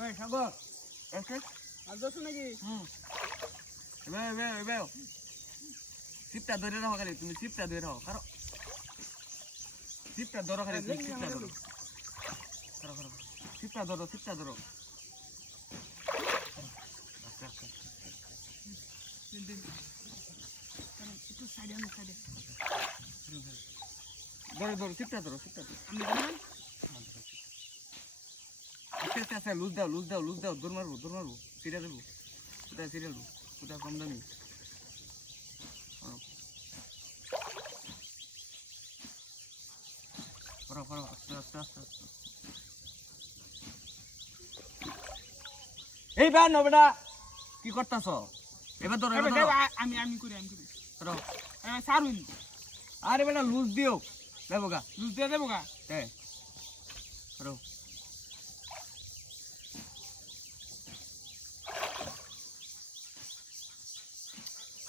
ওই সাগর এসে আর যাচ্ছ নাকি? এবার চিপটা ধরে রাখো খালি, তুমি চিপটা ধরে রাখো, কারো চিপটা ধরো খালি, তুমি চিপটা ধরো, চিপটা ধরো, চিপটা ধরো। একটু সাইডে আনো, সাইডে। ধরো ধরো, চিপটা ধরো, চিপটা ধরো। আমি জানি আস্তে আস্তে আস্তে লুজ দাও, লুজ দাও, লুজ দাও, দৌড় মারবো, দৌড় মারবো, সিরিয়াল দেবো, কোথায় সিরিয়াল দেবো, কোথায় কম দামি। করো করো, আস্তে আস্তে আস্তে আস্তে। এই বেটা না বেটা, কি করতেছ? এবার ধরো, এবার ধরো। আমি করি ধরো। সারুন আরে বেটা লুজ দিও, দেবো গা, লুজ দিয়ে দেবো গা। হ্যাঁ ধরো।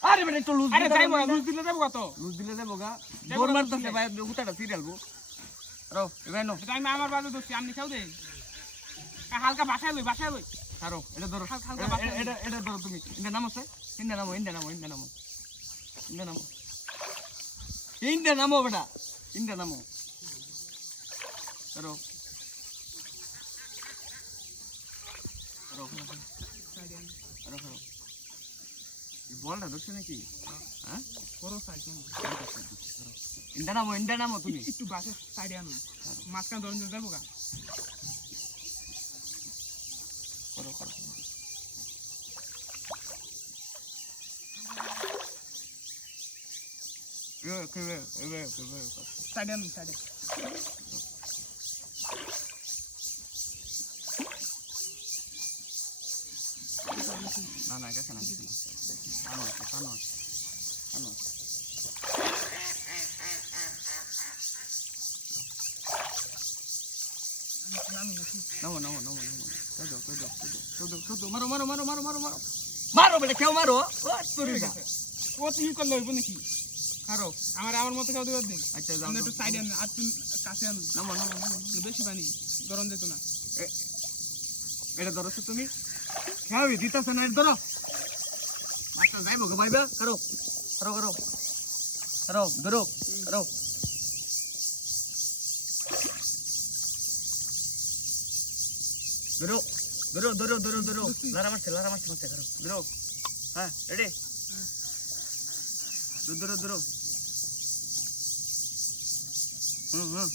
আরে বেটা একটু লুজ আরে যাইবো না, লুজ দিলে দেবো গা তো। লুজ দিলে দেবো গা, দৌড় মারতেছে ভাই, উতাটা সিরিয়াল বো। ধরো এবার নো, এটা আমি আমার বাজে ধরছি, আপনি খাও দে। হালকা বাসায় লই, বাসায় লই। ছাড়ো, এটা ধরো, হালকা এটা এটা ধরো তুমি। ইন্ডা নামো স্যার, ইন্ডা নামো, ইন্ডা নামো, ইন্ডা নামো, ইন্ডা নামো, ইন্ডা নামো বেটা, ইন্ডা নামো। ধরো ধরো ধরো ধরো। এই বলটা ধরছে নাকি? হ্যাঁ বড় সাইজ ইন্ডা নামো, ইন্ডা নামো তুমি। একটু বাসে সাইডে আনুন, মাঝখানে ধরুন দেবো গা। করো করো। সাইডে আনুন, সাইডে। না না গেছে না, গেছে না, টানো আছে, টানো আছে, টানো আছে। নামো নামো নামো নামো, কই দাও কই দাও কই দাও, কই দাও কই দাও, মারো মারো মারো মারো মারো মারো মারো বেটা, কেউ মারো। ও তোরে যা, ও তুই করলে হইব নাকি? কারো আমার মতো খাও দেবার দিন। আচ্ছা যাও, আপনি একটু সাইডে আনুন, আর তুমি কাছে আনুন। নামো নামো নামো। বেশি পানি গরম যেত না। এটা ধরছো তুমি, খেয়াবি দিতেছে না, এটা ধরো। মাছটা যাইবো গো ভাইবা, করো করো করো করো, ধরো করো। ধরো ধরো ধরো ধরো ধরো, লারা মারছে মারছে, করো ধরো। হ্যাঁ রেডি, ধরো ধরো। হুম হুম